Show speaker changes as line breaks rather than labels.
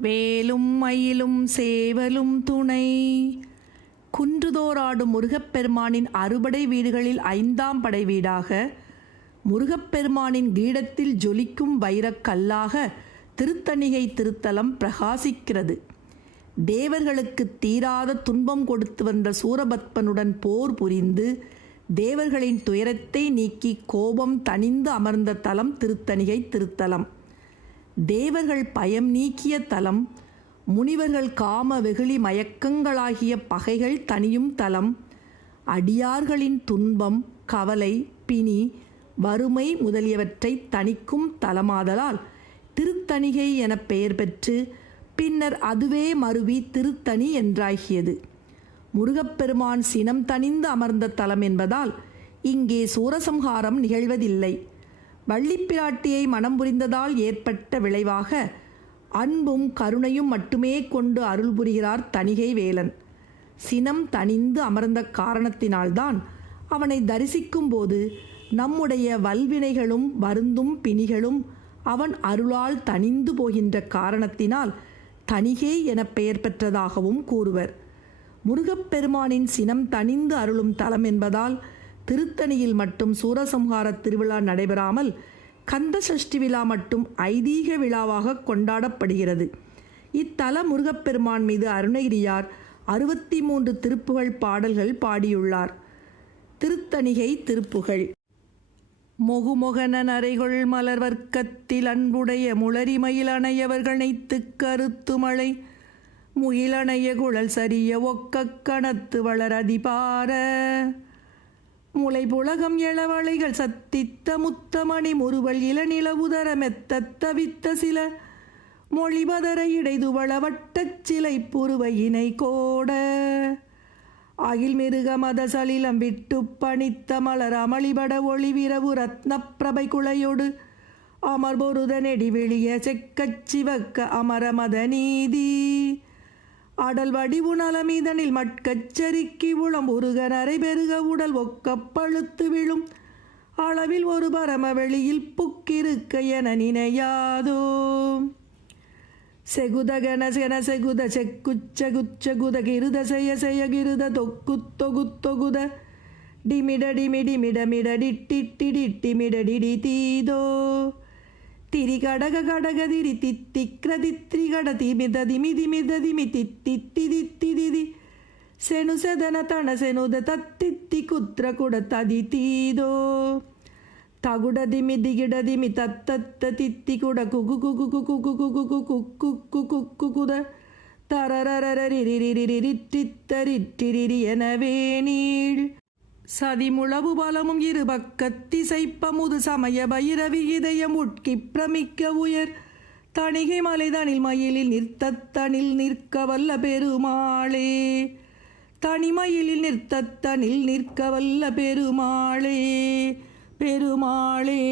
வேலும் மயிலும் சேவலும் துணை. குன்றுதோறாடும் முருகப்பெருமானின் அறுபடை வீடுகளில் ஐந்தாம் படை வீடாக முருகப்பெருமானின் கிரீடத்தில் ஜொலிக்கும் வைரக் கல்லாக திருத்தணிகை திருத்தலம் பிரகாசிக்கிறது. தேவர்களுக்கு தீராத துன்பம் கொடுத்து வந்த சூரபத்மனுடன் போர் புரிந்து தேவர்களின் துயரத்தை நீக்கி கோபம் தணிந்து அமர்ந்த தலம் திருத்தணிகை திருத்தலம். தேவர்கள் பயம் நீக்கிய தலம் முனிவர்கள் காம வெகுளி மயக்கங்களாகிய பகைகள் தனியும் தலம் அடியார்களின் துன்பம் கவலை பிணி வறுமை முதலியவற்றை தணிக்கும் தலமாதலால் திருத்தணிகை என பெயர் பெற்று பின்னர் அதுவே மருவி திருத்தணி என்றாகியது. முருகப்பெருமான் சினம் தணிந்து அமர்ந்த தலம் என்பதால் இங்கே சூரசம்ஹாரம் நிகழ்வதில்லை. வள்ளிப்பிராட்டியை மனம் புரிந்ததால் ஏற்பட்ட விளைவாக அன்பும் கருணையும் மட்டுமே கொண்டு அருள் புரிகிறார் தணிகை வேலன். சினம் தணிந்து அமர்ந்த காரணத்தினால்தான் அவனை தரிசிக்கும் போது நம்முடைய வல்வினைகளும் வருந்தும் பிணிகளும் அவன் அருளால் தணிந்து போகின்ற காரணத்தினால் தணிகை என பெயர் பெற்றதாகவும் கூறுவர். முருகப்பெருமானின் சினம் தணிந்து அருளும் தலம் என்பதால் திருத்தணியில் மட்டும் சூரசம்ஹார திருவிழா நடைபெறாமல் கந்த சஷ்டி விழா மட்டும் ஐதீக விழாவாக கொண்டாடப்படுகிறது. இத்தல முருகப்பெருமான் மீது அருணகிரியார் அறுபத்தி மூன்று திருப்புகழ் பாடல்கள் பாடியுள்ளார். திருத்தணிகை திருப்புகழ் மொகுமொகன நரைகொள் மலர் வர்க்கத்தில் அன்புடைய முளரிமயில் அணையவர்களைத்து நெய்த்துக் கருத்து மழை. முயிலணைய குழல் சரிய ஒக்கக் கணத்து வளர அதிபார. முளை புலகம் எழவளைகள் சத்தித்த முத்தமணி முறுவல் இளநில உதர மெத்தத் தவித்த சில. மொழிபதர இடைதுவள வட்டச் சிலை புருவையினை கோட. அகில் மிருக மத சலிலம் விட்டு பணித்த மலர் அமளிபட ஒளிவிரவு ரத்னப்பிரபை பிரபை குளையொடு வெளிய செக்கச் சிவக்க அமர மத நீதி. அடல் வடிவு நலமீதனில் மட்கச்சரிக்கி உளம் உருக நரை பெருக உடல் ஒக்கப்பழுத்து விழும். அளவில் ஒரு பரம வெளியில் புக்கிருக்க என நினையாதோ. செகுதகன சென செகுத செக்குச்ச குச்சகுத கிருத செய்ய செய்ய கிருத தொக்கு தொகு தொகுத. டிமிட டிமி டிமிட மிட டிட்டி டிட்டி டிடி தீதோ. తిరిగడగగడగదిరి తిత్తిక్రదిత్రిగడ తిమిదదిమి దిమిదదిమి తిత్తిత్తిదిత్తిదిది సెనుసదన తణసెనుద తత్తిత్తి కుత్ర కుడ తది తీదో తగుడదిమి దిగిడదిమి తత్తత్త తిత్తి కుడ కుగు కుగు కుగు కుగు కుగు కుక్కు కుక్కు కుకుద తరరరరిరిరిరిరిట్టిత్తరిట్టిరిరి ఎనవేణీళ్ சதிமுழவு பலமும் இரு பக்கத்திசைப்பமுது சமய பைரவி இதயம் உட்கி பிரமிக்க உயர். தணிகை மலைதனில் மயிலில் நிறுத்தத்தனில் நிற்க வல்ல பெருமாளே. தனிமயிலில் நிறுத்தத்தனில் நிற்க வல்ல பெருமாளே. பெருமாளே.